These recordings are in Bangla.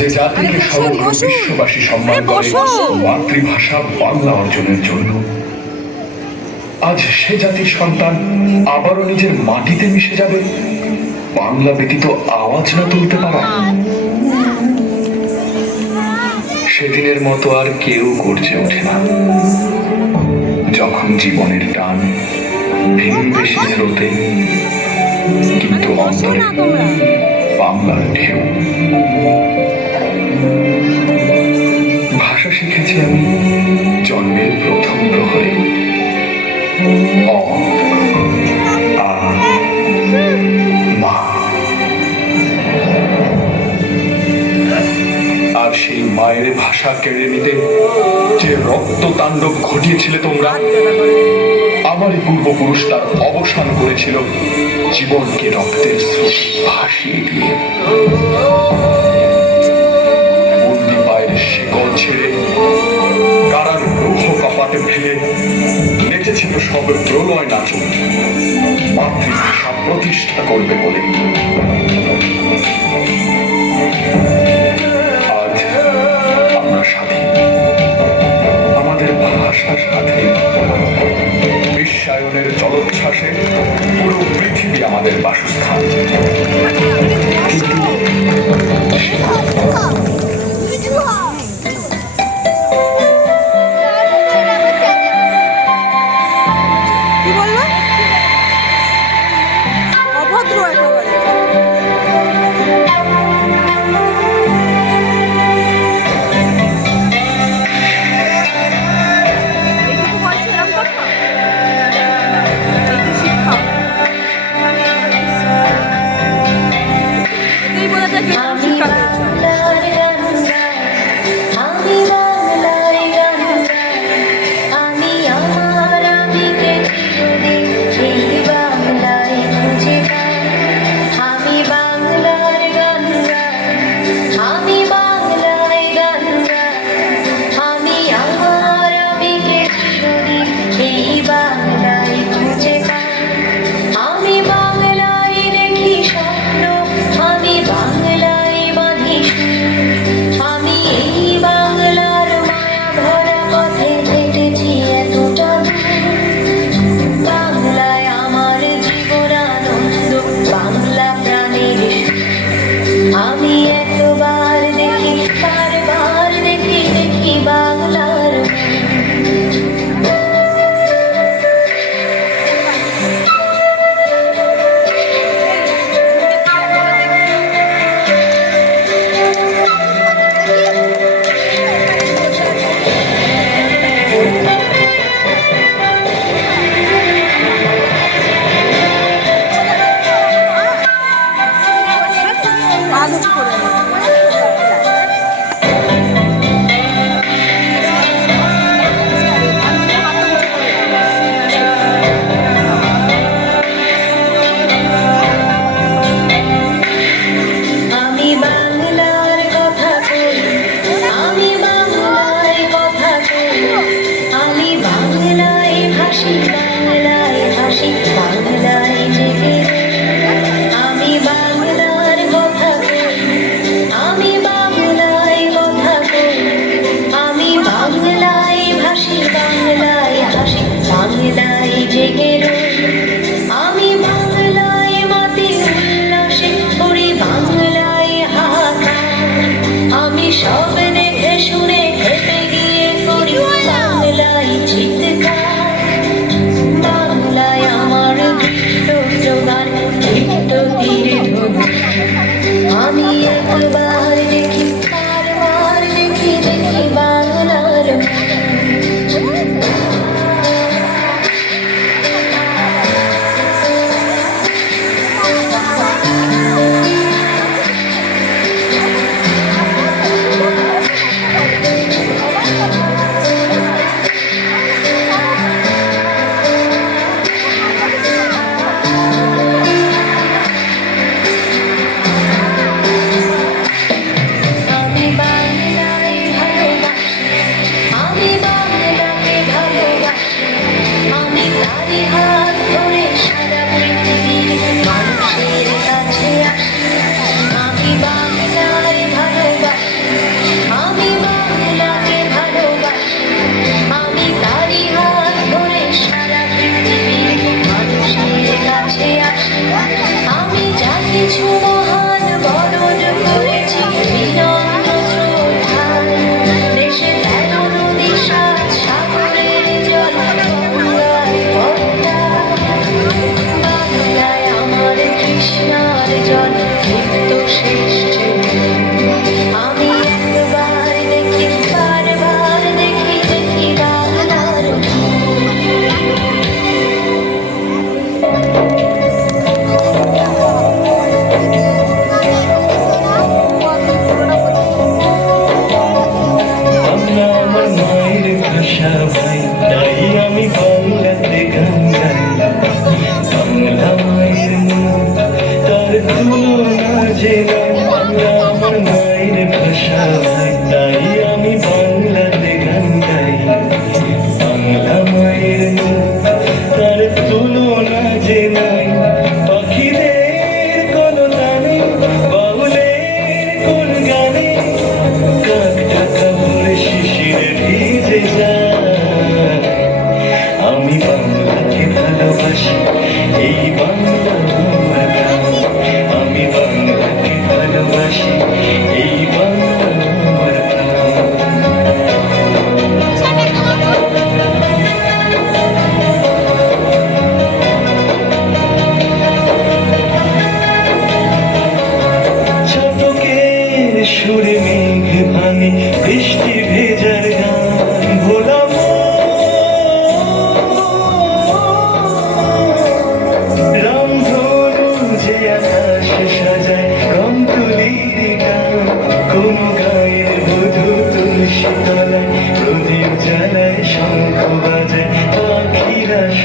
যে জাতিকে সমগ্র বিশ্ববাসী সম্মান করে মাতৃভাষা বাংলা অর্জনের জন্য, আজ সে জাতির সন্তান আবারও নিজের মাটিতে মিশে যাবে বাংলা ব্যতীত আওয়াজ না তুলতে পারা। সেদিনের মতো আর কেউ গর্জে ওঠে না যখন জীবনের টান ভিন বেশি স্রোতে, কিন্তু অন্তরে বাংলার ঢেউ। ভাষা শিখেছি আমি জন্মের প্রথম প্রহরে, অ আ মা। আর সেই মায়ের ভাষা কেড়ে নিতে যে রক্ত তাণ্ডব ঘটিয়েছিলে তোমরা, আমারই পূর্বপুরুষ তার অবসান করেছিল জীবনকে রক্তের স্রোতে ভাসিয়ে দিয়ে। বন্দি পায়ের শিকল ছেড়ে কারার রুহ কপাটে ফেলে নেচেছিল সব প্রলয় নাচন মাতৃভাষা প্রতিষ্ঠা করবে বলে। আজ আমরা স্বাধীন, আমাদের ভাষা স্বাধীন। বিশ্বায়নের জলোচ্ছ্বাসে পুরো পৃথিবী আমাদের বাসস্থান। কিন্তু কি বললো? অভদ্র একেবারে। এইটুকু বয়সে এরকম কথা? এই তো শিক্ষা। এতেই বোঝা যায় যে শিক্ষা পেয়েছে।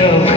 ভাষা